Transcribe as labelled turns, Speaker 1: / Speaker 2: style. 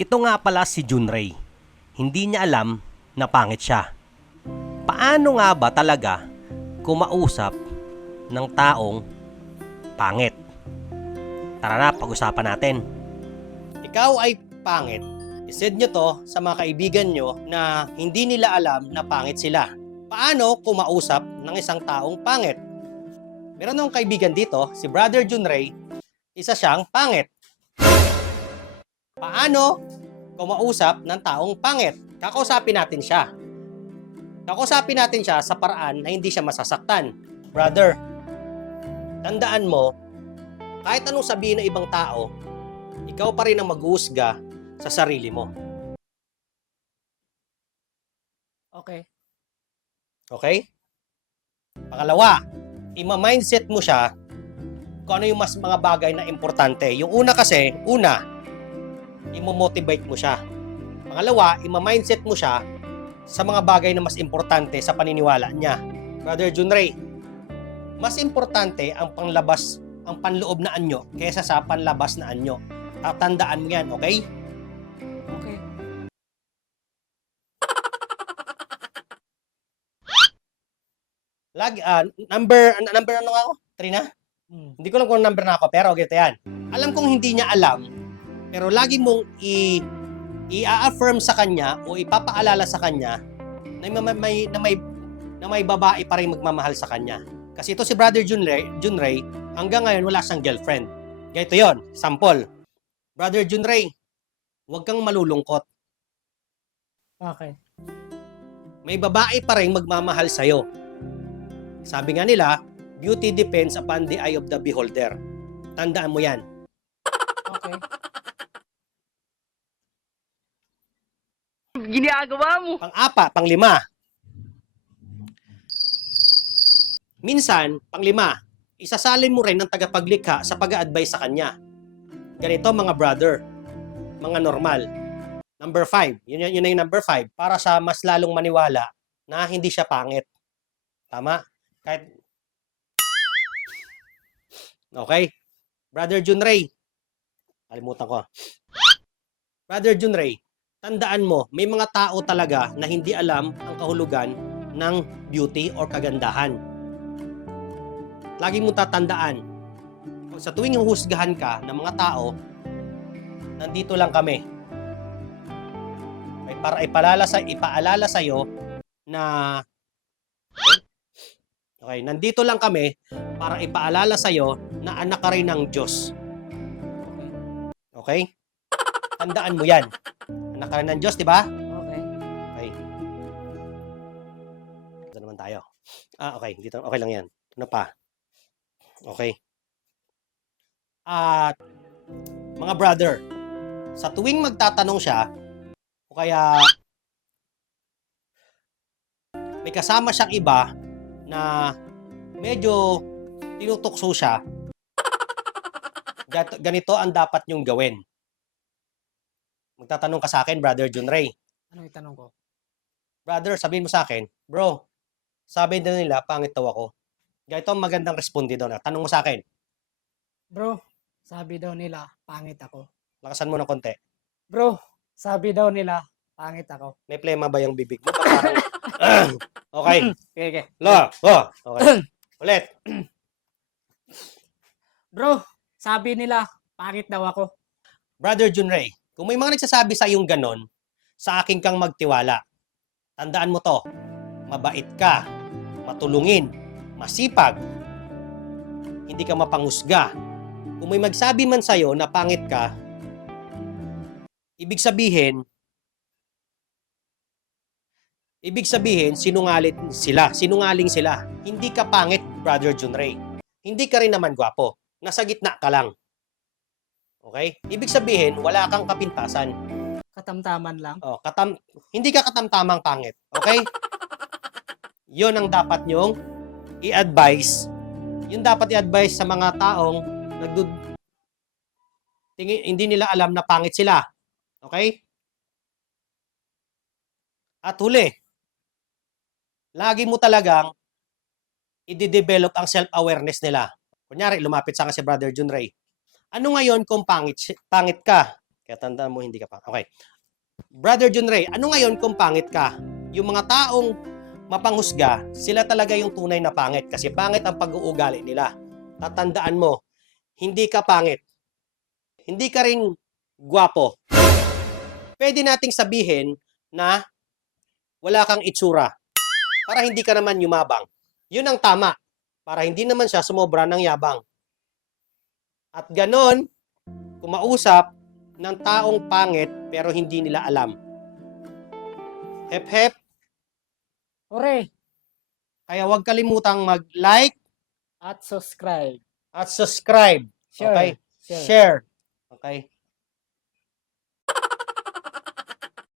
Speaker 1: Ito nga pala si Junray. Hindi niya alam na pangit siya. Paano nga ba talaga kumausap ng taong pangit? Tara na, pag-usapan natin. Ikaw ay pangit. Isend nyo to sa mga kaibigan nyo na hindi nila alam na pangit sila. Paano kumausap ng isang taong pangit? Meron akong kaibigan dito, si Brother Junray, isa siyang pangit. Paano kumausap ng taong pangit? Kakausapin natin siya. Kakausapin natin siya sa paraan na hindi siya masasaktan. Brother, tandaan mo, kahit anong sabihin ng ibang tao, ikaw pa rin ang mag-uusga sa sarili mo.
Speaker 2: Okay.
Speaker 1: Okay? Pangalawa, ima-mindset mo siya kung ano yung mas mga bagay na importante. Yung una kasi, una, imo-motivate mo siya. Pangalawa, ima-mindset mo siya sa mga bagay na mas importante sa paniniwala niya. Brother Junray, mas importante ang panglabas, ang panloob na anyo kaysa sa panlabas na anyo. Tatandaan mo yan, okay?
Speaker 2: Okay.
Speaker 1: Lagi, ah, number, number ano nga ako? Three na?
Speaker 2: Hmm.
Speaker 1: Hindi ko lang kung number na ako, pero ganito yan. Alam kong hindi niya alam, pero lagi mong i i-affirm sa kanya o ipapaalala sa kanya na may, may, na may, na may babae pa rin magmamahal sa kanya. Kasi ito si Brother Junray, Junray hanggang ngayon wala siyang girlfriend. Ganito yon, sample. Brother Junray, huwag kang malulungkot.
Speaker 2: Okay.
Speaker 1: May babae pa rin magmamahal sa'yo. Sabi nga nila, beauty depends upon the eye of the beholder. Tandaan mo yan.
Speaker 2: Okay.
Speaker 3: Ginagawa mo.
Speaker 1: Pang-apa, pang-lima. Minsan, pang-lima, isasalin mo rin ng tagapaglikha sa pag-a-advise sa kanya. Ganito mga brother, mga normal. Number five, yun, yun na yung number five, para sa mas lalong maniwala na hindi siya pangit. Tama? Kahit... Okay? Brother Junray, kalimutan ko. Brother Junray, tandaan mo, may mga tao talaga na hindi alam ang kahulugan ng beauty or kagandahan. Lagi mong tatandaan, sa tuwing huhusgahan ka ng mga tao, nandito lang kami. Ay para ipalala sa ipaalala sa iyo na Okay, nandito lang kami para ipaalala sa iyo na anak ka rin ng Diyos. Okay? Tandaan mo 'yan. Anak ka ng Diyos, di ba?
Speaker 2: Okay.
Speaker 1: Okay. Ito naman tayo. Ah, okay. Dito, okay lang yan. Ano pa? Okay. At, mga brother, sa tuwing magtatanong siya, o kaya may kasama siyang iba na medyo tinutukso siya, ganito ang dapat niyong gawin. Magtatanong ka sa akin, Brother Junray.
Speaker 2: Ano itanong ko?
Speaker 1: Brother, sabihin mo sa akin, bro, sabi na nila, pangit daw ako. Ganito ang magandang responde doon. ah. Tanong mo sa akin,
Speaker 2: Bro, sabi daw nila, pangit ako.
Speaker 1: lakasan mo ng konti.
Speaker 2: Bro, sabi daw nila, pangit ako.
Speaker 1: May plema ba yung bibig mo? Parang, okay.
Speaker 2: Okay, okay.
Speaker 1: Lo, oh, okay. Ulit.
Speaker 2: Bro, sabi nila, pangit daw ako.
Speaker 1: Brother Junray, kung may mga nagsasabi sa yung ganon, sa akin kang magtiwala. Tandaan mo to, mabait ka, matulungin, masipag, hindi ka mapanghusga. Kung may magsabi man sa'yo na pangit ka, ibig sabihin, ibig sabihin, sinungalit sila, sinungaling sila. Hindi ka pangit, Brother Junray. Hindi ka rin naman gwapo. Nasa gitna ka lang. Okay? Ibig sabihin, wala kang kapintasan.
Speaker 2: Katamtaman lang.
Speaker 1: Oh, katam hindi ka katamtamang pangit. Okay? 'Yon ang dapat nyong i-advise. Yun dapat i-advise sa mga taong nagdud tingin, hindi nila alam na pangit sila. Okay? At huli, lagi mo talagang i-develop ang self-awareness nila. Kunyari, lumapit sa akin si Brother Junray. Ano ngayon kung pangit, pangit ka? Kaya tandaan mo, hindi ka pangit. Okay. Brother John Ray, ano ngayon kung pangit ka? Yung mga taong mapanghusga, sila talaga yung tunay na pangit kasi pangit ang pag-uugali nila. Tatandaan mo, hindi ka pangit. Hindi ka rin gwapo. Pwede nating sabihin na wala kang itsura para hindi ka naman yumabang. Yun ang tama. Para hindi naman siya sumobra ng yabang. At ganon, kumausap ng taong pangit pero hindi nila alam. Hep hep,
Speaker 2: Hooray!
Speaker 1: kaya huwag kalimutang mag-like
Speaker 2: At subscribe.
Speaker 1: at subscribe.
Speaker 2: Share.
Speaker 1: Okay?
Speaker 2: Share.
Speaker 1: Share. Okay?